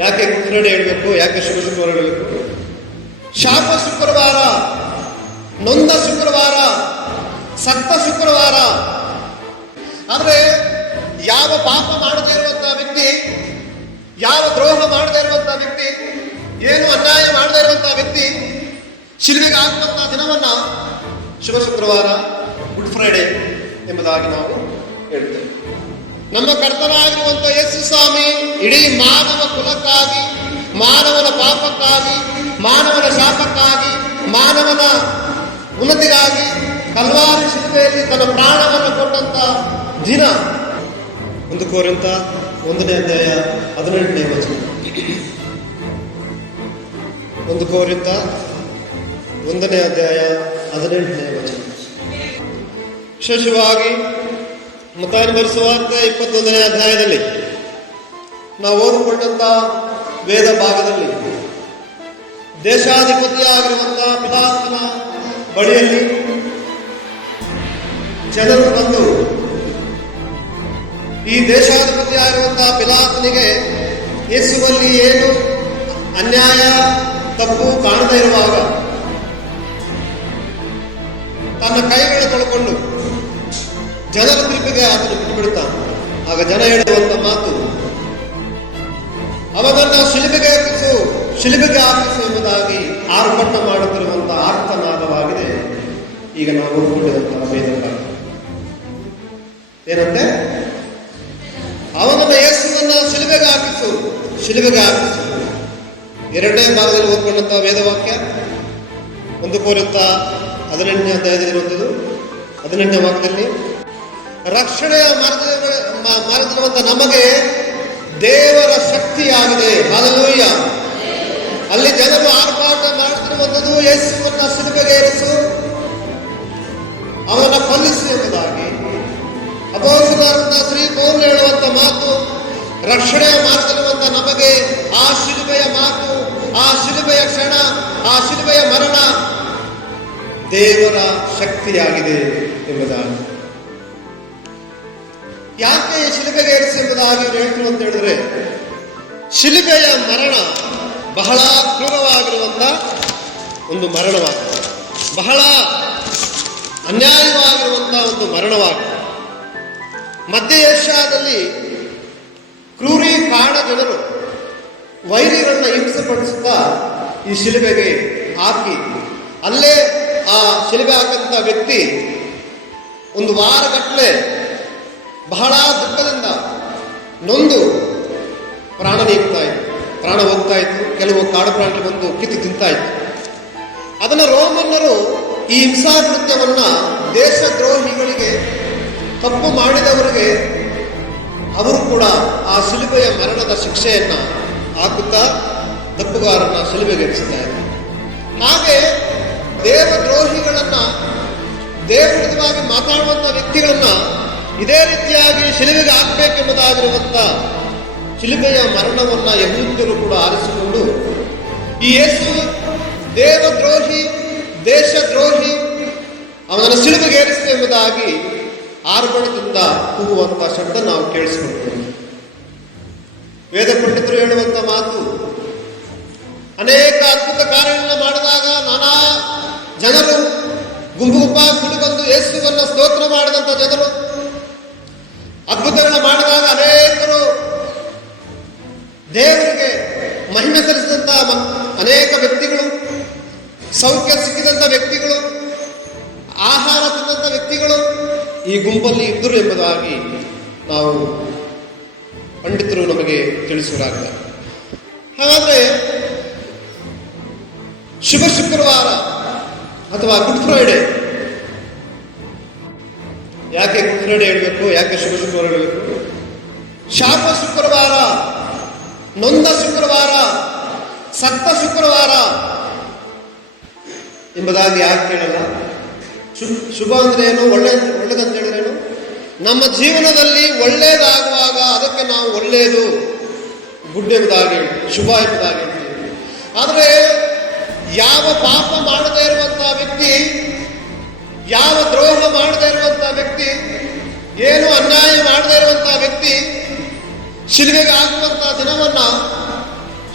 ಯಾಕೆ good Friday ಹೇಳಬೇಕು? ಯಾಕೆ ಶುಭ ಶುಕ್ರವಾರ ಹೇಳಬೇಕು? ಶಾಪ ಶುಕ್ರವಾರ, ನೊಂದ ಶುಕ್ರವಾರ, ಸತ್ತ ಶುಕ್ರವಾರ. ಆದರೆ ಯಾವ ಪಾಪ ಮಾಡದೇ ಇರುವಂತಹ ವ್ಯಕ್ತಿ, ಯಾವ ದ್ರೋಹ ಮಾಡದೇ ಇರುವಂತಹ ವ್ಯಕ್ತಿ, ಏನು ಅನ್ಯಾಯ ಮಾಡದೇ ಇರುವಂತಹ ವ್ಯಕ್ತಿ ಶಿಲುಬೆಗೆ ಹಾಕುವಂತಹ ದಿನವನ್ನ ಶುಭ ಶುಕ್ರವಾರ, ಗುಡ್ ಫ್ರೈಡೆ ಎಂಬುದಾಗಿ ನಾವು ಹೇಳ್ತೇವೆ. ನಮ್ಮ ಕರ್ತನಾಗಿರುವಂತಹ ಯೇಸು ಸ್ವಾಮಿ ಇಡೀ ಮಾನವ ಕುಲಕ್ಕಾಗಿ, ಮಾನವನ ಪಾಪಕ್ಕಾಗಿ, ಮಾನವನ ಶಾಪಕ್ಕಾಗಿ, ಮಾನವನ ಉನ್ನತಿಗಾಗಿ ಕಲ್ವಾರಿ ಶಿಲುಬೆಯಲ್ಲಿ ತನ್ನ ಪ್ರಾಣವನ್ನು ಕೊಟ್ಟಂತ ದಿನ. 1 ಕೊರಿಂಥ 1ನೇ ಅಧ್ಯಾಯ 18ನೇ ವಚನ. 1 ಕೊರಿಂಥ 1ನೇ ಅಧ್ಯಾಯ 18ನೇ ವಚನ. ವಿಶೇಷವಾಗಿ ಮತ್ತಾಯನ ಬರೆಸುವಾರ್ಥ 21ನೇ ಅಧ್ಯಾಯದಲ್ಲಿ ನಾವು ಓದಿಕೊಂಡಂತ ವೇದ ಭಾಗದಲ್ಲಿ ದೇಶಾಧಿಪತಿಯಾಗಿರುವಂತಹ ಪಿಲಾತನ ಬಳಿಯಲ್ಲಿ ಜನರು ಬಂದು ಈ ದೇಶಾಧಿಪತಿಯಾಗಿರುವಂತಹ ಪಿಲಾತನಿಗೆ ಯೇಸುವಲ್ಲಿ ಏನು ಅನ್ಯಾಯ ತಪ್ಪು ಕಾಣದೇ ಇರುವಾಗ ತನ್ನ ಕೈಗಳನ್ನು ತೊಳ್ಕೊಂಡು ಜನರ ತೀರ್ಪಿಗೆ ಆತನು ಬಿಟ್ಟು ಬಿಡುತ್ತಾನೆ. ಆಗ ಜನ ಹೇಳುವಂತ ಮಾತು, ಅವನನ್ನ ಶಿಲುಬೆಗೆ ಹಾಕಿಸು ಎಂಬುದಾಗಿ ಆರ್ಭಟ ಮಾಡುತ್ತಿರುವಂತಹ ಆರ್ತನಾದವಾಗಿದೆ. ಈಗ ನಾವು ಓದಿಕೊಂಡಿರುವಂತಹ ವೇದ ಏನಂತೆ, ಅವನನ್ನ ಯೇಸುವನ್ನ ಶಿಲುಬೆಗೆ ಹಾಕಿಸು. 2ನೇ ಭಾಗದಲ್ಲಿ ಓದ್ಕೊಂಡಂತಹ ವೇದವಾಕ್ಯ 1 ಕೊರಿಂಥ 18ನೇ ಅಧ್ಯಾಯದಲ್ಲಿರುವಂಥದ್ದು. 18ನೇ ವಾಕ್ಯದಲ್ಲಿ ರಕ್ಷಣೆಯ ಮಾರ್ಗದಲ್ಲಿರುವಂತ ನಮಗೆ ದೇವರ ಶಕ್ತಿಯಾಗಿದೆ. ಹಲ್ಲೆಲೂಯಾ. ಅಲ್ಲಿ ಜನರು ಆರ್ಭಾಟ ಮಾಡುತ್ತಿರುವಂಥದ್ದು ಯೇಸುವನ್ನ ಶಿಲುಬೆಗೆ ಏರಿಸು, ಅವನ ಕೊಲ್ಲಿಸು ಎಂಬುದಾಗಿ. ಅಪೊಸ್ತಲರಾದ ಶ್ರೀ ಪೌಲ ಹೇಳುವಂತ ಮಾತು, ರಕ್ಷಣೆಯ ಮಾರ್ಗದಲ್ಲಿರುವಂತ ನಮಗೆ ಆ ಶಿಲುಬೆಯ ಮಾತು, ಆ ಶಿಲುಬೆಯ ಕ್ಷಣ, ಆ ಶಿಲುಬೆಯ ಮರಣ ದೇವರ ಶಕ್ತಿಯಾಗಿದೆ ಎಂಬುದಾಗಿ. ಯಾಕೆ ಶಿಲುಬೆಗೆ ಏರಿಸಿ ಎಂಬುದಾಗಿ ಹೇಳ್ತೀವಿ ಅಂತ ಹೇಳಿದ್ರೆ, ಶಿಲುಬೆಯ ಮರಣ ಬಹಳ ಕ್ರೂರವಾಗಿರುವಂತ ಒಂದು ಮರಣವಾಗಿದೆ, ಬಹಳ ಅನ್ಯಾಯವಾಗಿರುವಂತಹ ಒಂದು ಮರಣವಾಗಿದೆ. ಮಧ್ಯ ಏಷ್ಯಾದಲ್ಲಿ ಕ್ರೂರಿ ಕಾಡ ಜನರು ವೈರಿಗಳನ್ನ ಹಿಂಸೆಪಡಿಸುತ್ತಾ ಈ ಶಿಲುಬೆಗೆ ಹಾಕಿ, ಅಲ್ಲೇ ಆ ಶಿಲುಬೆ ಹಾಕಂತ ವ್ಯಕ್ತಿ 1 ವಾರಗಟ್ಟಲೆ ಬಹಳ ದುಃಖದಿಂದ ನೊಂದು ಪ್ರಾಣ ಹೋಗ್ತಾ ಇತ್ತು. ಕೆಲವು ಕಾಡು ಪ್ರಾಣಿ ಬಂದು ಕಿತ್ತು ತಿಂತಾ ಇತ್ತು. ಅದನ್ನು ರೋಮನ್ನರು ಈ ಹಿಂಸಾ ಕೃತ್ಯವನ್ನ ದೇಶದ್ರೋಹಿಗಳಿಗೆ, ತಪ್ಪು ಮಾಡಿದವರಿಗೆ ಅವರು ಕೂಡ ಆ ಶಿಲುಬೆಯ ಮರಣದ ಶಿಕ್ಷೆಯನ್ನ ಹಾಕುತ್ತಾ ತಪ್ಪುಗಾರನ ಶಿಲುಬೆಗೇರಿಸ್ತಾ ಇದ್ದಾರೆ. ಹಾಗೆ ದೇವದ್ರೋಹಿಗಳನ್ನ, ದೇವವಿರುದ್ಧವಾಗಿ ಮಾತಾಡುವಂತ ವ್ಯಕ್ತಿಗಳನ್ನ ಇದೇ ರೀತಿಯಾಗಿ ಶಿಲುಬೆಗೆ ಹಾಕಬೇಕೆಂಬುದಾಗಿರುವಂತ ಶಿಲುಬೆಯ ಮರಣವನ್ನ ಯಹೂದ್ಯರು ಕೂಡ ಆರಿಸಿಕೊಂಡು, ಈ ಯೇಸು ದೇವದ್ರೋಹಿ, ದೇಶದ್ರೋಹಿ, ಅವನನ್ನು ಶಿಲುಬೆಗೆ ಏರಿಸಿದೆ ಎಂಬುದಾಗಿ ಆರ್ಭಟದಿಂದ ಕೂಗುವಂತ ಶಬ್ದ ನಾವು ಕೇಳಿಸಿಕೊಳ್ತೇವೆ. ವೇದ ಪಂಡಿತರು ಹೇಳುವಂತ ಮಾತು, ಅನೇಕ ಅದ್ಭುತ ಕಾರ್ಯಗಳನ್ನು ಮಾಡಿದಾಗ ನಾನಾ ಜನರು ಗುಂಪು ಬಂದು ಯೇಸುವನ್ನ ಸ್ತೋತ್ರ ಮಾಡಿದಂತ ಜನರು, ಅದ್ಭುತಗಳನ್ನು ಮಾಡಿದಾಗ ಅನೇಕರು ದೇವರಿಗೆ ಮಹಿಮೆ ಸಲ್ಲಿಸಿದಂತ ಅನೇಕ ವ್ಯಕ್ತಿಗಳು, ಸೌಖ್ಯ ಸಿಕ್ಕಿದಂತ ವ್ಯಕ್ತಿಗಳು, ಆಹಾರ ತಿಂದಂತ ವ್ಯಕ್ತಿಗಳು ಈ ಗುಂಪಲ್ಲಿ ಇದ್ದರು ಎಂಬುದಾಗಿ ನಾವು ಪಂಡಿತರು ನಮಗೆ ತಿಳಿಸುವರಾಗಿದೆ. ಹಾಗಾದ್ರೆ ಶುಭ ಶುಕ್ರವಾರ ಅಥವಾ ಗುಡ್ ಫ್ರೈಡೆ, ಯಾಕೆ ಗುಡ್ ಫ್ರೈಡೆ ಹೇಳಬೇಕು? ಯಾಕೆ ಶುಭ ಶುಕ್ರವಾರ ಹೇಳಬೇಕು? ಶಾಪ ಶುಕ್ರವಾರ, ನೊಂದ ಶುಕ್ರವಾರ, ಸತ್ತ ಶುಕ್ರವಾರ ಎಂಬುದಾಗಿ ಯಾಕೆ ಹೇಳಲ್ಲ? ಶುಭ ಅಂದ್ರೆ ಏನು? ಒಳ್ಳೆದಂತ ಹೇಳಿದ್ರೇನು? ನಮ್ಮ ಜೀವನದಲ್ಲಿ ಒಳ್ಳೇದಾಗುವಾಗ ಅದಕ್ಕೆ ನಾವು ಒಳ್ಳೆಯದು, ಗುಡ್ ಎಂಬುದಾಗಿ, ಶುಭ ಎಂಬುದಾಗಿ ಹೇಳ್ತೀವಿ. ಆದರೆ ಯಾವ ಪಾಪ ಮಾಡದೇ ಇರುವಂತಹ ವ್ಯಕ್ತಿ, ಯಾವ ದ್ರೋಹ ಮಾಡದೇ ಇರುವಂತಹ ವ್ಯಕ್ತಿ, ಏನು ಅನ್ಯಾಯ ಮಾಡದೇ ಇರುವಂತಹ ವ್ಯಕ್ತಿ ಶಿಲುಬೆಗೆ ಹಾಕುವಂತಹ ದಿನವನ್ನ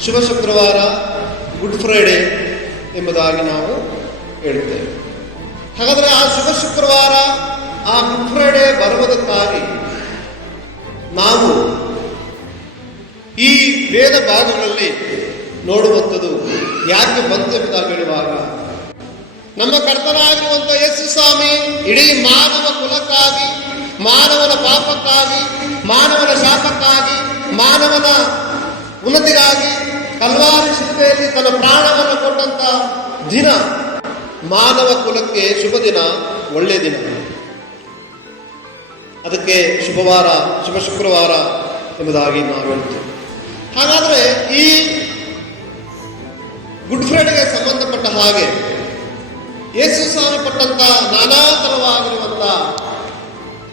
ಶುಭ ಶುಕ್ರವಾರ, ಗುಡ್ ಫ್ರೈಡೆ ಎಂಬುದಾಗಿ ನಾವು ಹೇಳುತ್ತೇವೆ. ಹಾಗಾದರೆ ಆ ಶುಭ ಶುಕ್ರವಾರ, ಆ ಗುಡ್ ಫ್ರೈಡೆ ಬರುವುದಕ್ಕಾಗಿ ನಾವು ಈ ವೇದ ಭಾಗಗಳಲ್ಲಿ ನೋಡುವಂಥದ್ದು ಯಾಕೆ ಬಂತು ಎಂಬುದಾಗಿ ಹೇಳುವಾಗ, ನಮ್ಮ ಕರ್ತನಾಗಿರುವಂಥ ಯೇಸು ಸ್ವಾಮಿ ಇಡೀ ಮಾನವ ಕುಲಕ್ಕಾಗಿ, ಮಾನವನ ಪಾಪಕ್ಕಾಗಿ, ಮಾನವನ ಶಾಪಕ್ಕಾಗಿ, ಮಾನವನ ಉನ್ನತಿಗಾಗಿ ಕಲ್ವಾರಿ ಶಿಲುಬೆಯಲ್ಲಿ ತನ್ನ ಪ್ರಾಣವನ್ನು ಕೊಟ್ಟಂತ ದಿನ ಮಾನವ ಕುಲಕ್ಕೆ ಶುಭ ದಿನ, ಒಳ್ಳೆಯ ದಿನ. ಅದಕ್ಕೆ ಶುಭವಾರ, ಶುಭ ಶುಕ್ರವಾರ ಎಂಬುದಾಗಿ ನಾವು ಹೇಳ್ತೇವೆ. ಹಾಗಾದರೆ ಈ ಗುಡ್ ಫ್ರೈಡೆಗೆ ಸಂಬಂಧಪಟ್ಟ ಹಾಗೆ ಯೇಸು ಸ್ವಾಮಿ ಪಟ್ಟಂತ ನಾನಾ ತರವಾಗಿರುವಂಥ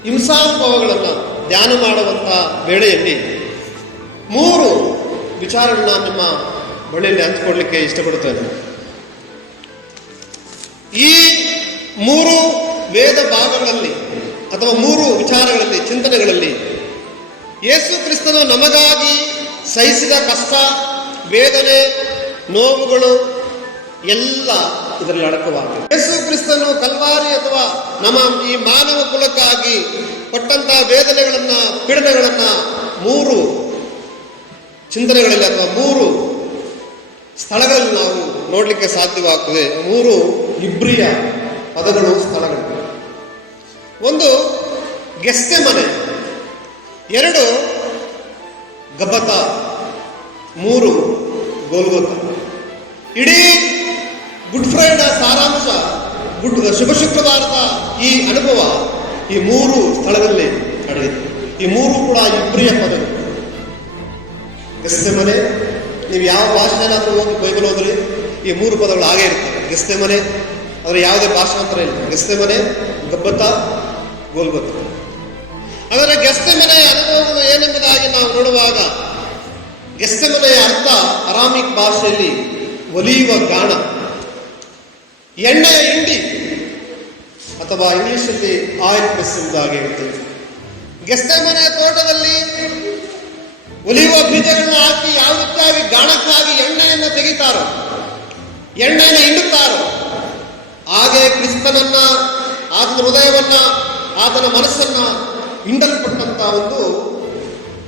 ಹಿಂಸಾನುಭವಗಳನ್ನು ಧ್ಯಾನ ಮಾಡುವಂಥ ವೇಳೆಯಲ್ಲಿ 3 ವಿಚಾರಗಳನ್ನ ನಿಮ್ಮ ಬಳಿಯಲ್ಲಿ ಹಂಚಿಕೊಳ್ಳಲಿಕ್ಕೆ ಇಷ್ಟಪಡುತ್ತೇನೆ. ಈ 3 ವೇದ ಭಾಗಗಳಲ್ಲಿ ಅಥವಾ 3 ವಿಚಾರಗಳಲ್ಲಿ, ಚಿಂತನೆಗಳಲ್ಲಿ ಯೇಸು ಕ್ರಿಸ್ತನು ನಮಗಾಗಿ ಸಹಿಸಿದ ಕಷ್ಟ, ವೇದನೆ, ನೋವುಗಳು ಎಲ್ಲ ಇದರಲ್ಲಿ ಅಡಕವಾಗಿದೆ. ಯೇಸು ಕ್ರಿಸ್ತನು ಕಲ್ವಾರಿ ಅಥವಾ ನಮ್ಮ ಈ ಮಾನವ ಕುಲಕ್ಕಾಗಿ ಕೊಟ್ಟಂತಹ ವೇದನೆಗಳನ್ನ, ಪೀಡನೆಗಳನ್ನ 3 ಚಿಂತನೆಗಳಲ್ಲಿ ಅಥವಾ 3 ಸ್ಥಳಗಳಲ್ಲಿ ನಾವು ನೋಡಲಿಕ್ಕೆ ಸಾಧ್ಯವಾಗ್ತದೆ. 3 ಇಬ್ರಿಯ ಪದಗಳು, ಸ್ಥಳಗಳು. 1 ಗೆತ್ಸೆಮನೆ, 2 ಗಬ್ಬತ, 3 ಗೋಲ್ಗೊತ. ಇಡೀ ಗುಡ್ ಫ್ರೈಡೆ ಸಾರಾಂಶ, ಶುಭ ಶುಕ್ರವಾರದ ಈ ಅನುಭವ ಈ 3 ಸ್ಥಳಗಳಲ್ಲಿ ನಡೆದಿದೆ. ಈ 3 ಕೂಡ ಇಬ್ರಿಯ ಪದಗಳು. ಗೆತ್ಸೆಮನೆ, ನೀವು ಯಾವ ಭಾಷೆನಾದ್ರೂ ಹೋಗಿ ಬೈಬಲ್ ಹೋದ್ರಿ ಈ 3 ಪದಗಳು ಹಾಗೆ ಇರ್ತವೆ. ಗೆತ್ಸೆಮನೆ, ಅದರ ಯಾವುದೇ ಭಾಷಾಂತರ ಇಲ್ಲ. ಗೆತ್ಸೆಮನೆ, ಗಬ್ಬತ, ಗೋಲ್ಗೊತ. ಆದರೆ ಗೆತ್ಸೆಮನೆಯ ಅನುಭವಗಳು ಏನೆಂಬುದಾಗಿ ನಾವು ನೋಡುವಾಗ, ಗೆತ್ಸೆಮನೆಯ ಅರ್ಥ ಅರಾಮಿಕ್ ಭಾಷೆಯಲ್ಲಿ ಒಲಿಯುವ ಗಾಣ, ಎಣ್ಣೆಯ ಹಿಂಡಿ, ಅಥವಾ ಇಂಗ್ಲಿಷಲ್ಲಿ ಆಯಿಲ್ ಪ್ರೆಸ್ ಎಂಬುದಾಗಿ ಹೇಳ್ತೇವೆ. ಗೆತ್ಸೆಮನೆಯ ತೋಟದಲ್ಲಿ ಒಲಿಯುವ ಬೀಜಗಳನ್ನು ಹಾಕಿ ಯಾವುದಕ್ಕಾಗಿ, ಗಾಣಕ್ಕಾಗಿ ಎಣ್ಣೆಯನ್ನು ತೆಗಿತಾರೋ, ಎಣ್ಣೆಯನ್ನು ಹಿಂಡುತ್ತಾರೋ, ಹಾಗೆ ಕ್ರಿಸ್ತನನ್ನ, ಆತನ ಹೃದಯವನ್ನ, ಆತನ ಮನಸ್ಸನ್ನ ಹಿಂಡಲ್ಪಟ್ಟಂತ ಒಂದು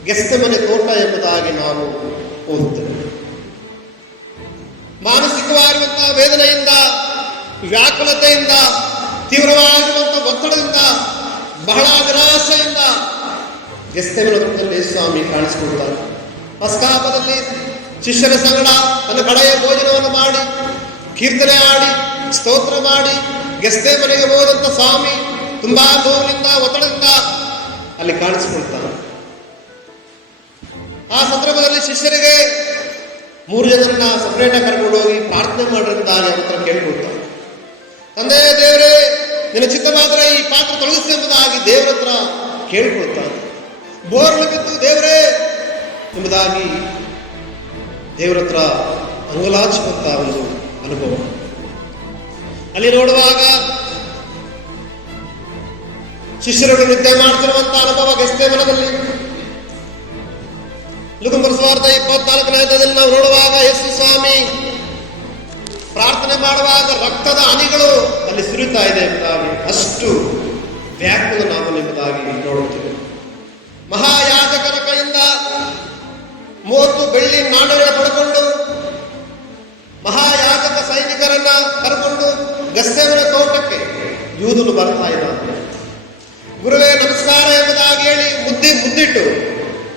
ಗೆತ್ಸೆಮನೆ ತೋಟ ಎಂಬುದಾಗಿ ನಾವು ಓದುತ್ತೇವೆ. ಮಾನಸಿಕವಾಗಿರುವಂತಹ ವೇದನೆಯಿಂದ, ವ್ಯಾಕುಲತೆಯಿಂದ, ತೀವ್ರವಾಗಿರುವಂತಹ ಒತ್ತಡದಿಂದ, ಬಹಳ ನಿರಾಶೆಯಿಂದ ಗೆತ್ಸೆಮನೆ ತೋಟದಲ್ಲಿ ಸ್ವಾಮಿ ಕಾಣಿಸಿಕೊಳ್ತಾರೆ. ಪಸ್ಕಾಹದಲ್ಲಿ ಶಿಷ್ಯರ ಸಂಗಡ ತನ್ನ ಕಡೆಯ ಭೋಜನವನ್ನು ಮಾಡಿ, ಕೀರ್ತನೆ ಆಡಿ, ಸ್ತೋತ್ರ ಮಾಡಿ ಗೆತ್ಸೆಮನೆಗೆ ಹೋದಂತ ಸ್ವಾಮಿ ತುಂಬಾ ನೋವಿನಿಂದ, ಒತ್ತಡದಿಂದ ಅಲ್ಲಿ ಕಾಣಿಸಿಕೊಳ್ತಾನೆ. ಆ ಸಂದರ್ಭದಲ್ಲಿ ಶಿಷ್ಯರಿಗೆ 3 ಜನರನ್ನ ಸಪರೇಟ್ ಆಗಿ ಕರ್ಕೊಂಡು ಹೋಗಿ ಪ್ರಾರ್ಥನೆ ಮಾಡಿರಿಂದ ಅವ್ರ ಹತ್ರ ಕೇಳ್ಕೊಳ್ತಾರೆ. ತಂದೆ ದೇವರೇ, ನಿನ್ನ ಚಿತ್ತವಾದರೆ ಈ ಪಾತ್ರ ತೊಲಗಿಸಿ ಎಂಬುದಾಗಿ ದೇವರ ಹತ್ರ ಕೇಳ್ಕೊಳ್ತಾನೆ. ಬೋರ್ಲು ಬಿದ್ದು ದೇವರೇ ಎಂಬುದಾಗಿ ದೇವರ ಹತ್ರ ಅಂಗಲಾಚುವಂತ ಒಂದು ಅನುಭವ. ಅಲ್ಲಿ ನೋಡುವಾಗ ಶಿಷ್ಯರು ನಿದ್ದೆ ಮಾಡ್ತಿರುವಂತ ಅನುಭವ ಗೆತ್ಸೆಮನೆಯಲ್ಲಿ. ಲೂಕನ ಸುವಾರ್ತೆ 24ನೇ ಅಧ್ಯಾಯದಲ್ಲಿ ನಾವು ನೋಡುವಾಗ ಯೇಸು ಸ್ವಾಮಿ ಪ್ರಾರ್ಥನೆ ಮಾಡುವಾಗ ರಕ್ತದ ಹನಿಗಳು ಅಲ್ಲಿ ಸುರಿತಾ ಇದೆ ಎಂಬುದಾಗಿ, ಅಷ್ಟು ವ್ಯಾಕುಲ ನಾವು ಎಂಬುದಾಗಿ ನೋಡುತ್ತೇವೆ. ಮಹಾಯಾಜಕನ ಕೈಯಿಂದ 30 ಬೆಳ್ಳಿ ನಾಣ್ಯಗಳ ಪಡ್ಕೊಂಡು ಮಹಾಯಾಜಕ ಸೈನಿಕರನ್ನ ಕರ್ಕೊಂಡು ಗೆತ್ಸೆಮನೆ ತೋಟಕ್ಕೆ ಯೂದನು ಬರ್ತಾ ಇದ್ದಾನೆ. ಗುರುವೇ ನಮಸ್ಕಾರ ಎಂಬುದಾಗಿ ಹೇಳಿ ಮುದ್ದಿಟ್ಟು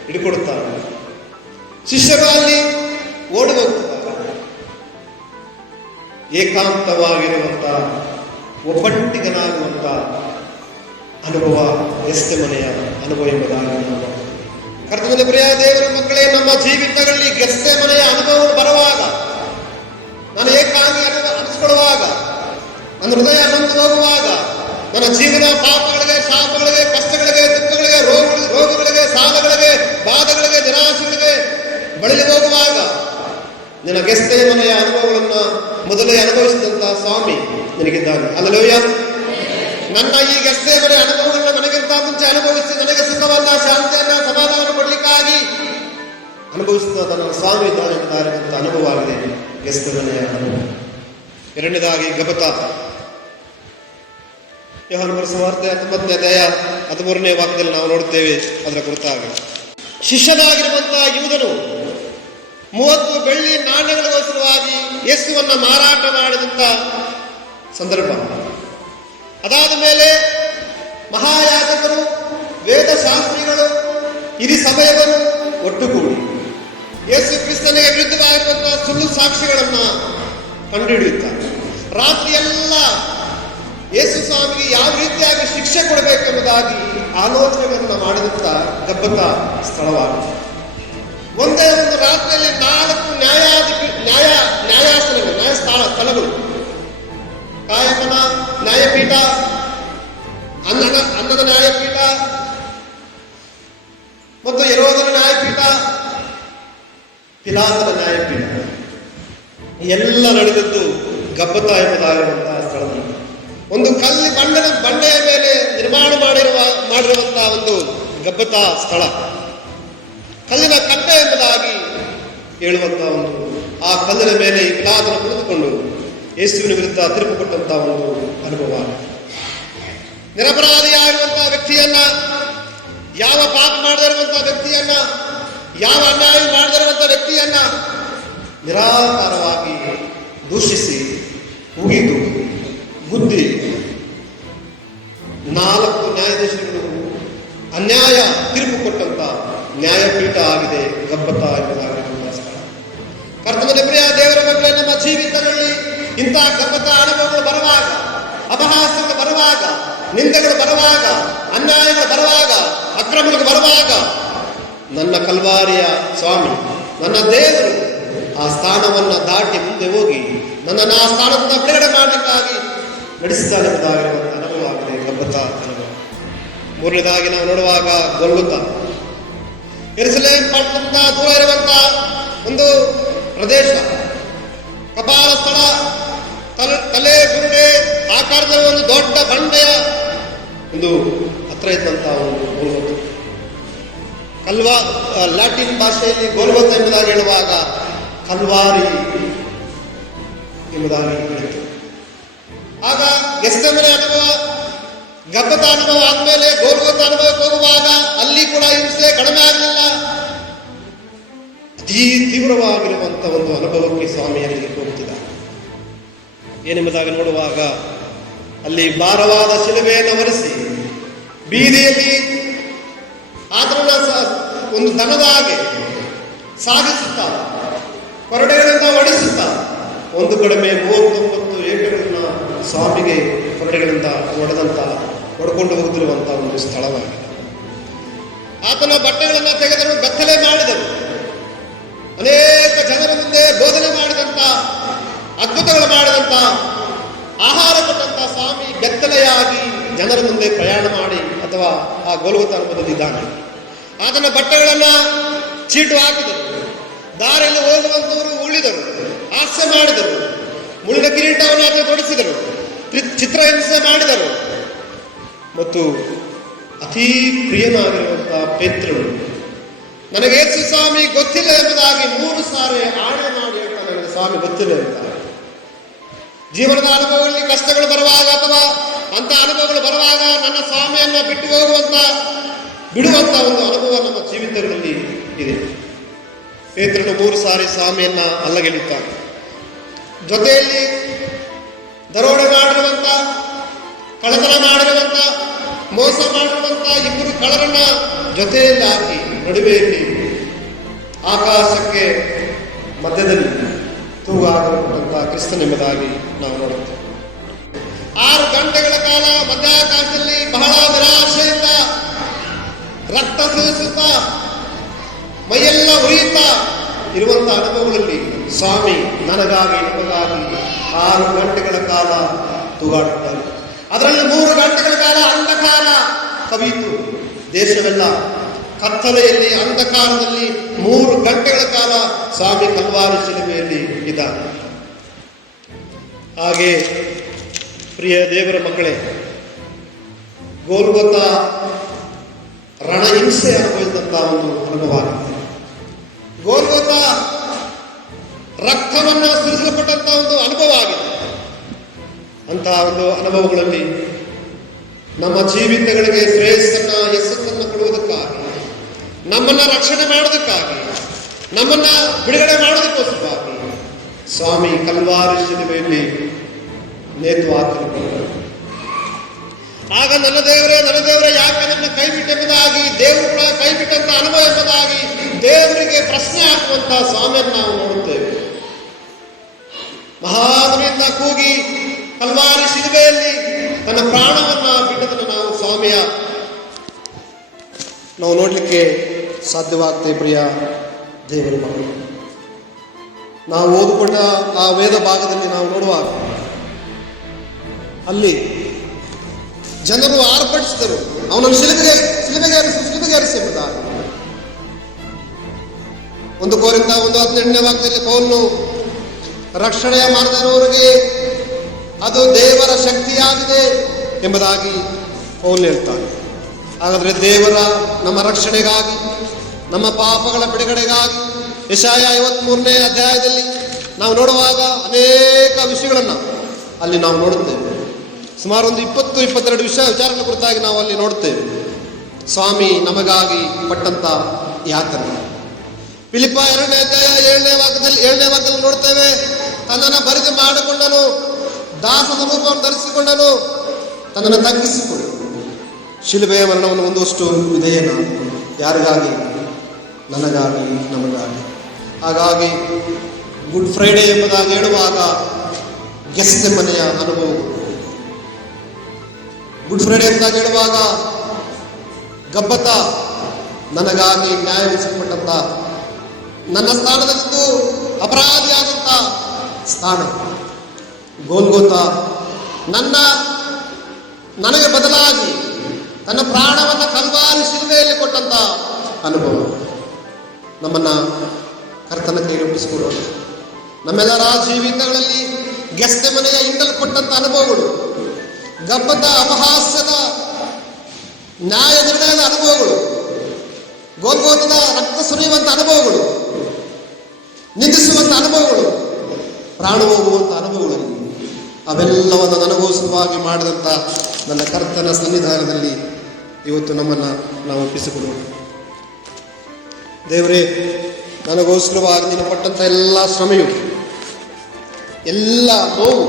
ಹಿಡ್ಕೊಡುತ್ತಾರೆ. ಶಿಷ್ಯರು ಅಲ್ಲಿ ಓಡಿ ಹೋಗ್ತಿದ್ದಾರೆ. ಏಕಾಂತವಾಗಿರುವಂತ, ಒಬ್ಬಟ್ಟಿಗನಾಗುವಂತ ಅನುಭವ ಗೆತ್ಸೆಮನೆಯ ಅನುಭವ ಎಂಬುದಾಗಿ ಕರ್ತನ ಪ್ರಿಯ ದೇವರ ಮಕ್ಕಳೇ, ನಮ್ಮ ಜೀವಿತಗಳಲ್ಲಿ ಗೆತ್ಸೆಮನೆಯ ಅನುಭವಗಳು ಬರುವಾಗ, ನಾನು ಏಕಾಂಗಿ ಅನಿಸ್ಕೊಳ್ಳುವಾಗ, ನನ್ನ ಹೃದಯ ನೊಂದು ಹೋಗುವಾಗ, ನನ್ನ ಜೀವನ ಪಾಪಗಳಿಗೆ, ಶಾಪಗಳಿಗೆ, ಕಷ್ಟಗಳಿಗೆ, ದುಃಖಗಳಿಗೆ, ರೋಗಗಳಿಗೆ, ಸಾಲಗಳಿಗೆ, ಬಾಧಗಳಿಗೆ, ನಿರಾಶೆಗಳಿಗೆ ಬಳಲಿ ಹೋಗುವಾಗ, ನಿನ್ನ ಗೆತ್ಸೆಮನೆಯ ಅನುಭವಗಳನ್ನ ಮೊದಲೇ ಅನುಭವಿಸಿದಂತಹ ಸ್ವಾಮಿ ನಿನಗಿದ್ದಾನೆ. ಹಲ್ಲೆಲೂಯಾ. ನನ್ನ ಈ ಗೆತ್ಸೆಮನೆ ಅನುಭವಗಳನ್ನ ನನಗಿಂತ ಮುಂಚೆ ಅನುಭವಿಸಿ ನನಗೆ ಸುಖವನ್ನ, ಶಾಂತಿಯನ್ನ, ಸಮಾಧಾನ ಕೊಡ್ಲಿಕ್ಕಾಗಿ ಅನುಭವಿಸುತ್ತಾ ತನ್ನ ಸ್ವಾಮಿ ಇದ್ದಾನೆ ಎಂಬುದಾಗಿರುವಂಥ ಅನುಭವ ಆಗಿದೆ ಗೆಸ್ತಮನೆಯ ಅನುಭವ. ಎರಡನೇದಾಗಿ ಗಬತ. ಯೋಹಾನ ಬರೆದ ಸುವಾರ್ತೆ 19ನೇ ಅಧ್ಯಾಯ 13ನೇ ವಾಕ್ಯದಲ್ಲಿ ನಾವು ನೋಡುತ್ತೇವೆ ಅದರ ಕುರಿತಾಗಿ. ಶಿಷ್ಯನಾಗಿರುವಂತಹ ಯೂದನು 30 ಬೆಳ್ಳಿ ನಾಣ್ಯಗಳಿಗೋಸ್ಕರವಾಗಿ ಯೇಸುವನ್ನ ಮಾರಾಟ ಮಾಡಿದಂಥ ಸಂದರ್ಭ. ಅದಾದ ಮೇಲೆ ಮಹಾಯಾಜಕರು, ವೇದಶಾಸ್ತ್ರಿಗಳು, ಹಿರಿ ಸಭೆಯವರು ಒಟ್ಟುಗೂಡಿ ಯೇಸು ಕ್ರಿಸ್ತನಿಗೆ ವಿರುದ್ಧವಾಗಿರುವಂತಹ ಸುಳ್ಳು ಸಾಕ್ಷಿಗಳನ್ನ ಕಂಡುಹಿಡಿಯುತ್ತಾರೆ. ರಾತ್ರಿಯೆಲ್ಲ ಯೇಸು ಸ್ವಾಮಿಗೆ ಯಾವ ರೀತಿಯಾಗಿ ಶಿಕ್ಷೆ ಕೊಡಬೇಕೆಂಬುದಾಗಿ ಆಲೋಚನೆಗಳನ್ನು ಮಾಡಿದಂಥ ಗಬ್ಬತ ಸ್ಥಳವಾಗಿದೆ. ಒಂದೇ ಒಂದು ರಾತ್ರಿಯಲ್ಲಿ 4 ನ್ಯಾಯಸ್ಥಳಗಳು, ಕಾಯಕನ ನ್ಯಾಯಪೀಠ, ಅನ್ನದ ನ್ಯಾಯಪೀಠ ಮತ್ತು ಹೆರೋದನ ನ್ಯಾಯಪೀಠ, ಪಿಲಾತನ ನ್ಯಾಯಪೀಠ ಎಲ್ಲ ನಡೆದದ್ದು ಗಬ್ಬತ ಎಂಬುದಾಗಿರುವಂತಹ ಸ್ಥಳದಲ್ಲಿ. ಒಂದು ಬಂಡೆಯ ಮೇಲೆ ನಿರ್ಮಾಣ ಮಾಡಿರುವಂತಹ ಒಂದು ಗಬ್ಬತ ಸ್ಥಳ, ಕಲ್ಲಿನ ಕಟ್ಟೆ ಎಂಬುದಾಗಿ ಹೇಳುವಂತಹ ಒಂದು ಆ ಕಲ್ಲಿನ ಮೇಲೆ ಈ ಪಿಲಾತನ ಕುಳಿತುಕೊಂಡು ಯೇಸುವಿನ ವಿರುದ್ಧ ತೀರ್ಪು ಕೊಟ್ಟಂತಹ ಒಂದು ಅನುಭವ. ನಿರಪರಾಧಿಯಾಗಿರುವಂತಹ ವ್ಯಕ್ತಿಯನ್ನ, ಯಾವ ಪಾಪ ಮಾಡದಿರುವಂತಹ ವ್ಯಕ್ತಿಯನ್ನ, ಯಾವ ಅನ್ಯಾಯ ಮಾಡದಿರುವಂತಹ ವ್ಯಕ್ತಿಯನ್ನ ನಿರಾಕಾರವಾಗಿ ದೂಷಿಸಿ, ಉಗಿದು, ಬುದ್ಧಿ 4 ನ್ಯಾಯಾಧೀಶರುಗಳು ಅನ್ಯಾಯ ತೀರ್ಪು ಕೊಟ್ಟಂತ ನ್ಯಾಯಪೀಠ ಆಗಿದೆ ಗಬ್ಬತ ಎಂಬುದಾಗಿರುವಂತಹ ಸ್ಥಳ. ಕರ್ತನ ಪ್ರಿಯ ದೇವರ ಮಕ್ಕಳೇ, ನಮ್ಮ ಜೀವಿತದಲ್ಲಿ ಇಂತಹ ಗಬ್ಬತ ಅನುಭವಗಳು ಬರುವಾಗ, ಅಪಹಾಸ್ಯಗಳು ಬರುವಾಗ, ನಿಂದೆಗಳು ಬರುವಾಗ, ಅನ್ಯಾಯಗಳು ಬರುವಾಗ, ಅಕ್ರಮಗಳು ಬರುವಾಗ, ನನ್ನ ಕಲ್ವಾರಿಯ ಸ್ವಾಮಿ, ನನ್ನ ದೇವರು ಆ ಸ್ಥಾನವನ್ನು ದಾಟಿ ಮುಂದೆ ಹೋಗಿ ನನ್ನನ್ನು ಆ ಸ್ಥಾನದಿಂದ ಬಿಡುಗಡೆ ಮಾಡಲಿಕ್ಕಾಗಿ ನಡೆಸಿದ್ದಾನೆ ಎಂಬುದಾಗಿರುವಂತಹ ಅನುಭವ ಆಗಿದೆ ಗಬ್ಬತ ಅನುಭವ. ಮೂರನೇದಾಗಿ ನಾವು ನೋಡುವಾಗ ಗೊಲ್ಗೊಥಾ, ಯೆರೂಸಲೇಮ್ ಪಟ್ಟಣದಿಂದ ದೂರ ಇರುವಂತಹ ಒಂದು ಪ್ರದೇಶ, ಕಪಾಲ ಸ್ಥಳ, ತಲೆ ಬುರುಡೆ ಆಕಾರದ ಒಂದು ದೊಡ್ಡ ಬಂಡೆಯ ಒಂದು ಹತ್ರ ಇದ್ದಂತಹ ಒಂದು ಗೊಲ್ಗೊಥಾ. ಲ್ಯಾಟಿನ್ ಭಾಷೆಯಲ್ಲಿ ಗೊಲ್ಗೊಥಾ ಎಂಬುದಾಗಿ ಹೇಳುವಾಗ ಕಲ್ವಾರಿ ಎಂಬುದಾಗಿ ಹೇಳಿತು. ಆಗ ಗೆಸ್ತಮನೆ ಅನುಭವ, ಗಬ್ಬತ ಅನುಭವ ಆದ್ಮೇಲೆ ಗೊಲ್ಗೊಥಾ ಅನುಭವಕ್ಕೆ ಹೋಗುವಾಗ ಅಲ್ಲಿ ಕೂಡ ಹಿಂಸೆ ಕಡಿಮೆ ಆಗಲಿಲ್ಲ. ಅತೀ ತೀವ್ರವಾಗಿರುವಂತಹ ಒಂದು ಅನುಭವಕ್ಕೆ ಸ್ವಾಮಿಯರಿಗೆ ಹೋಗುತ್ತಿದ್ದಾರೆ. ಏನೆಂಬುದಾಗಿ ನೋಡುವಾಗ ಅಲ್ಲಿ ಭಾರವಾದ ಶಿಲುಬೆಯನ್ನು ಹೊರಿಸಿ ಬೀದಿಯಲ್ಲಿ ಆತನ ಒಂದು ದನದ ಹಾಗೆ ಸಾಗಿಸುತ್ತಾ, ಕೊರಡೆಗಳಿಂದ ಹೊಡಿಸುತ್ತಾ, ಒಂದು ಕಡಿಮೆ 39 ಏಕಗಳನ್ನ ಸ್ವಾಮಿಗೆ ಕೊರಡೆಗಳಿಂದ ಹೊಡ್ಕೊಂಡು ಹೋಗುತ್ತಿರುವಂತಹ ಒಂದು ಸ್ಥಳವಾಗಿದೆ. ಆತನ ಬಟ್ಟೆಗಳನ್ನು ತೆಗೆದರು, ಬೆತ್ತಲೆ ಮಾಡಿದರು. ಅನೇಕ ಜನರ ಮುಂದೆ ಬೋಧನೆ ಮಾಡಿದಂತ, ಅದ್ಭುತಗಳು ಮಾಡಿದಂತ, ಆಹಾರ ಕೊಟ್ಟಂತ ಸ್ವಾಮಿ ಬೆತ್ತಲೆಯಾಗಿ ಜನರ ಮುಂದೆ ಪ್ರಯಾಣ ಮಾಡಿ ಅಥವಾ ಆ ಗೊಲ್ಗೊಥಾ ಅನುಭವದಲ್ಲಿ ಇದ್ದಾನೆ. ಆತನ ಬಟ್ಟೆಗಳನ್ನ ಚೀಟು ಹಾಕಿದರು, ದಾರಿಯಲ್ಲಿ ಹೋಗುವಂತವರು ಉಳಿದರು, ಹಾಸ್ಯ ಮಾಡಿದರು, ಮುಳ್ಳಿನ ಕಿರೀಟವನ್ನು ಆತ ತೊಡಿಸಿದರು, ಚಿತ್ರಹಿಂಸೆ ಮಾಡಿದರು. ಮತ್ತು ಅತೀ ಪ್ರಿಯನಾಗಿರುವಂತಹ ಪೇತ್ರನು ನನಗೆ ಯೇಸು ಸ್ವಾಮಿ ಗೊತ್ತಿಲ್ಲ ಎಂಬುದಾಗಿ 3 ಸಾರಿ ಆಣೆ ಮಾಡಿ ಹೇಳ್ತಾನೆ, ನನಗೆ ಸ್ವಾಮಿ ಗೊತ್ತಿಲ್ಲ ಅಂತ. ಜೀವನದ ಅನುಭವಗಳಲ್ಲಿ ಕಷ್ಟಗಳು ಬರುವಾಗ ಅಥವಾ ಅಂತ ಅನುಭವಗಳು ಬರುವಾಗ ನನ್ನ ಸ್ವಾಮಿಯನ್ನ ಬಿಡುವಂತ ಒಂದು ಅನುಭವ ನಮ್ಮ ಜೀವಿತದಲ್ಲಿ ಇದೆ. ಪೇತ್ರನು 3 ಸಾರಿ ಸ್ವಾಮಿಯನ್ನ ಅಲ್ಲಗೆಳುತ್ತಾನೆ. ಜೊತೆಯಲ್ಲಿ ದರೋಡೆ ಮಾಡಿರುವಂತ, ಕಳ್ಳತನ ಮಾಡಿರುವಂತ, ಮೋಸ ಮಾಡಿರುವಂತ 2 ಕಳ್ಳರನ್ನ ಜೊತೆಯಲ್ಲಿ ಹಾಕಿ ನಡುವೆಯಲ್ಲಿ ಆಕಾಶಕ್ಕೆ ಮಧ್ಯದಲ್ಲಿ ತೂಗಾಗಿರುವಂತಹ ಕ್ರಿಸ್ತನೆಂಬುದಾಗಿ ನಾವು ನೋಡುತ್ತೇವೆ. 6 ಗಂಟೆಗಳ ಕಾಲ ಮಧ್ಯಾಕಾಶದಲ್ಲಿ ಬಹಳ ನಿರಾಶೆಯಿಂದ ರಕ್ತ ಸುರಿಸುತ್ತಾ ಮೈಯೆಲ್ಲ ಉರಿಯುತ್ತಾ ಇರುವಂತಹ ಅನುಭವಗಳಲ್ಲಿ ಸ್ವಾಮಿ ನನಗಾಗಿ ನಮಗಾಗಿ 6 ಗಂಟೆಗಳ ಕಾಲ ತೂಗಾಡುತ್ತಾರೆ. ಅದರಲ್ಲಿ 3 ಗಂಟೆಗಳ ಕಾಲ ಅಂಧಕಾರ ಕವಿಯಿತು. ದೇಶವೆಲ್ಲ ಕತ್ತಲೆಯಲ್ಲಿ, ಅಂಧಕಾರದಲ್ಲಿ 3 ಗಂಟೆಗಳ ಕಾಲ ಸ್ವಾಮಿ ಕಲ್ವಾರಿ ಶಿಲುಬೆಯಲ್ಲಿ ಇದ್ದಾನೆ. ಹಾಗೆ ಪ್ರಿಯ ದೇವರ ಮಕ್ಕಳೇ, ಗೊಲ್ಗೊಥಾ ರಣಹಿಂಸೆ ಅನುಭವಿಸಿದಂತಹ ಒಂದು ಅನುಭವ ಆಗಿದೆ. ಗೋಲ್ಗೋತ ರಕ್ತವನ್ನು ಸುರಿಸಲ್ಪಟ್ಟಂತ ಒಂದು ಅನುಭವ ಆಗಿದೆ. ಅಂತಹ ಒಂದು ಅನುಭವಗಳಲ್ಲಿ ನಮ್ಮ ಜೀವಿತಗಳಿಗೆ ಶ್ರೇಯಸ್ಸನ್ನ ಯಶಸ್ಸನ್ನು ಕೊಡುವುದಕ್ಕಾಗಿ, ನಮ್ಮನ್ನ ರಕ್ಷಣೆ ಮಾಡೋದಕ್ಕಾಗಿ, ನಮ್ಮನ್ನ ಬಿಡುಗಡೆ ಮಾಡೋದಕ್ಕೋಸ್ಕರವಾಗಿ ಸ್ವಾಮಿ ಕಲ್ವಾರಿ ಶಿಲುಬೆಯಲ್ಲಿ ನೇತು ಹಾಕಲ್ಪಟ್ಟರು. ಆಗ ನನ್ನ ದೇವರೇ ಯಾಕೆ ನನ್ನ ಕೈ ಬಿಟ್ಟೆಂಬುದಾಗಿ, ದೇವರು ಕೂಡ ಕೈ ಬಿಟ್ಟಂತ ಅನುಭವ ಎಂಬುದಾಗಿ ದೇವರಿಗೆ ಪ್ರಶ್ನೆ ಹಾಕುವಂತ ಸ್ವಾಮಿಯನ್ನು ನಾವು ನೋಡುತ್ತೇವೆ. ಮಹಾಧ್ವನಿಯಿಂದ ಕೂಗಿ ಕಲ್ವಾರಿ ಶಿಲುಬೆಯಲ್ಲಿ ತನ್ನ ಪ್ರಾಣವನ್ನ ಬಿಟ್ಟದನ್ನು ನಾವು ನೋಡಲಿಕ್ಕೆ ಸಾಧ್ಯವಾಗ್ತೇವೆ. ಪ್ರಿಯ ದೇವರ ಮಕ್ಕಳು, ನಾವು ಓದಿಕೊಂಡ ಆ ವೇದ ಭಾಗದಲ್ಲಿ ನಾವು ನೋಡುವಾಗ ಅಲ್ಲಿ ಜನರು ಆರ್ಭಟಿಸಿದರು, ಅವನನ್ನು ಶಿಲುಬೆಗೇರಿಸಿ ಎಂಬುದಾಗಿ. 1 ಕೊರಿಂಥ 1:18 ವಾಕ್ಯದಲ್ಲಿ ಪೌಲನು ರಕ್ಷಣೆಯ ಮಾರ್ಗದವರಿಗೆ ಅದು ದೇವರ ಶಕ್ತಿಯಾಗಿದೆ ಎಂಬುದಾಗಿ ಪೌಲನು ಹೇಳ್ತಾನೆ. ಹಾಗಾದರೆ ದೇವರ ನಮ್ಮ ರಕ್ಷಣೆಗಾಗಿ, ನಮ್ಮ ಪಾಪಗಳ ಬಿಡುಗಡೆಗಾಗಿ ಯೆಶಾಯ 53ನೇ ಅಧ್ಯಾಯದಲ್ಲಿ ನಾವು ನೋಡುವಾಗ ಅನೇಕ ವಿಷಯಗಳನ್ನು ಅಲ್ಲಿ ನಾವು ನೋಡುತ್ತೇವೆ. ಸುಮಾರು ಒಂದು 20-22 ವಿಚಾರಗಳ ಕುರಿತಾಗಿ ನಾವು ಅಲ್ಲಿ ನೋಡುತ್ತೇವೆ. ಸ್ವಾಮಿ ನಮಗಾಗಿ ಪಟ್ಟಂತ ಯಾತನೆ. ಫಿಲಿಪ್ಪ 2ನೇ ಅಧ್ಯಾಯ 7ನೇ ವಾಕ್ಯದಲ್ಲಿ ನೋಡ್ತೇವೆ, ತನ್ನನ್ನು ಬರಿದು ಮಾಡಿಕೊಂಡನು, ದಾಸನ ರೂಪವನ್ನು ಧರಿಸಿಕೊಂಡನು, ತನ್ನನ್ನು ತಗ್ಗಿಸಿಕೊಂಡನು, ಶಿಲುಬೆಯ ಮರಣವನ್ನು ಹೊಂದುವಷ್ಟು ವಿಧೇಯನ. ಯಾರಿಗಾಗಿ? ನನಗಾಗಿ, ನಮಗಾಗಿ. ಹಾಗಾಗಿ ಗುಡ್ ಫ್ರೈಡೇ ಎಂಬುದಾಗಿ ಹೇಳುವಾಗ ಗೆತ್ಸೆಮನೆಯ ಅನುಭವ, ಗುಡ್ ಫ್ರೈಡೇ ಎಂಬುದಾಗಿ ಹೇಳುವಾಗ ಗಬ್ಬತ, ನನಗಾಗಿ ನ್ಯಾಯ ವಿಧಿಸಲ್ಪಟ್ಟಂತ, ನನ್ನ ಸ್ಥಾನದಲ್ಲಿದ್ದು ಅಪರಾಧಿಯಾದಂಥ ಸ್ಥಾನ. ಗೋಲ್ಗೋತ, ನನಗೆ ಬದಲಾಗಿ ತನ್ನ ಪ್ರಾಣವನ್ನು ಕಲ್ವಾರಿ ಶಿಲುಬೆಯಲ್ಲಿ ಕೊಟ್ಟಂತ ಅನುಭವ. ನಮ್ಮನ್ನ ಕರ್ತನ ಕೈಗೆ ಒಪ್ಪಿಸಿಕೊಡೋಣ. ನಮ್ಮೆಲ್ಲರ ಜೀವಿತಗಳಲ್ಲಿ ಗೆತ್ಸೆಮನೆಯ ಹಿಂಡಲ್ಪಟ್ಟಂತ ಅನುಭವಗಳು, ಗಬ್ಬದ ಅಪಹಾಸ್ಯದ ನ್ಯಾಯ ನಿರ್ಣಯದ ಅನುಭವಗಳು, ಗೋಲ್ಗೋತದ ರಕ್ತ ಸುರಿಯುವಂತ ಅನುಭವಗಳು, ನಿಂದಿಸುವಂತ ಅನುಭವಗಳು, ಪ್ರಾಣ ಹೋಗುವಂತ ಅನುಭವಗಳು, ಅವೆಲ್ಲವನ್ನು ನನಗೋಸ್ಕರವಾಗಿ ಮಾಡಿದಂಥ ನನ್ನ ಕರ್ತನ ಸನ್ನಿಧಾನದಲ್ಲಿ ಇವತ್ತು ನಮ್ಮನ್ನು ನಾವು ಒಪ್ಪಿಸಿಕೊಡೋಣ. ದೇವರೇ, ನನಗೋಸ್ಕರವಾಗಿ ನೀನು ಪಟ್ಟಂಥ ಎಲ್ಲ ಶ್ರಮೆಯು, ಎಲ್ಲ ನೋವು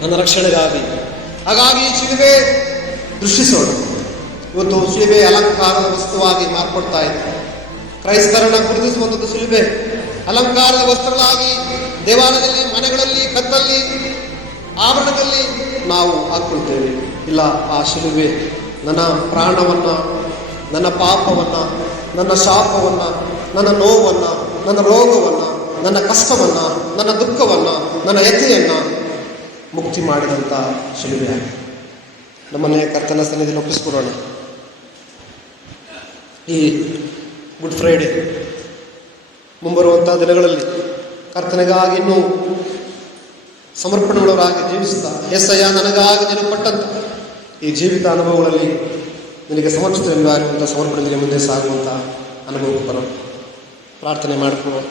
ನನ್ನ ರಕ್ಷಣೆಗಾಗಿ. ಹಾಗಾಗಿ ಶಿಲುಬೆ ದೃಷ್ಟಿಸೋಣ. ಇವತ್ತು ಶಿಲುಬೆ ಅಲಂಕಾರದ ವಸ್ತುವಾಗಿ ಮಾರ್ಪಡ್ತಾ ಇದೆ. ಕ್ರೈಸ್ತರನ್ನ ಗುರುತಿಸುವಂಥದ್ದು ಶಿಲುಬೆ ಅಲಂಕಾರದ ವಸ್ತುಗಳಾಗಿ ದೇವಾಲಯದಲ್ಲಿ, ಮನೆಗಳಲ್ಲಿ, ಕತ್ತಲ್ಲಿ, ಆಭರಣದಲ್ಲಿ ನಾವು ಹಾಕ್ಕೊಳ್ತೇವೆ. ಇಲ್ಲ, ಆ ಶಿಲುಬೆ ನನ್ನ ಪ್ರಾಣವನ್ನು, ನನ್ನ ಪಾಪವನ್ನು, ನನ್ನ ಶಾಪವನ್ನು, ನನ್ನ ನೋವನ್ನು, ನನ್ನ ರೋಗವನ್ನು, ನನ್ನ ಕಷ್ಟವನ್ನು, ನನ್ನ ದುಃಖವನ್ನು, ನನ್ನ ವ್ಯಥೆಯನ್ನು ಮುಕ್ತಿ ಮಾಡಿದಂಥ ಶಿಲುಬೆ. ನಮ್ಮನ್ನೇ ಕರ್ತನ ಸನ್ನಿಧಿಯಲ್ಲಿ ಒಪ್ಪಿಸ್ಕೊಡೋಣ. ಈ ಗುಡ್ ಫ್ರೈಡೇ ಮುಂಬರುವಂಥ ದಿನಗಳಲ್ಲಿ ಕರ್ತನಿಗಾಗಿ ಇನ್ನೂ ಸಮರ್ಪಣೆಗಳವರಾಗಿ ಜೀವಿಸ್ತಾ, ಎಸ್ಸಯ್ಯ ನನಗಾಗಿ ನೀನು ಪಟ್ಟಂತ ಈ ಜೀವಿತ ಅನುಭವಗಳಲ್ಲಿ ನಿನಗೆ ಸಮರ್ಪಿಸುವಂಥ ಸಮರ್ಪಣೆಗೆ ಮುಂದೆ ಸಾಗುವಂಥ ಅನುಭವ ಪ್ರಾರ್ಥನೆ ಮಾಡಿಕೊಳ್ಳೋಣ.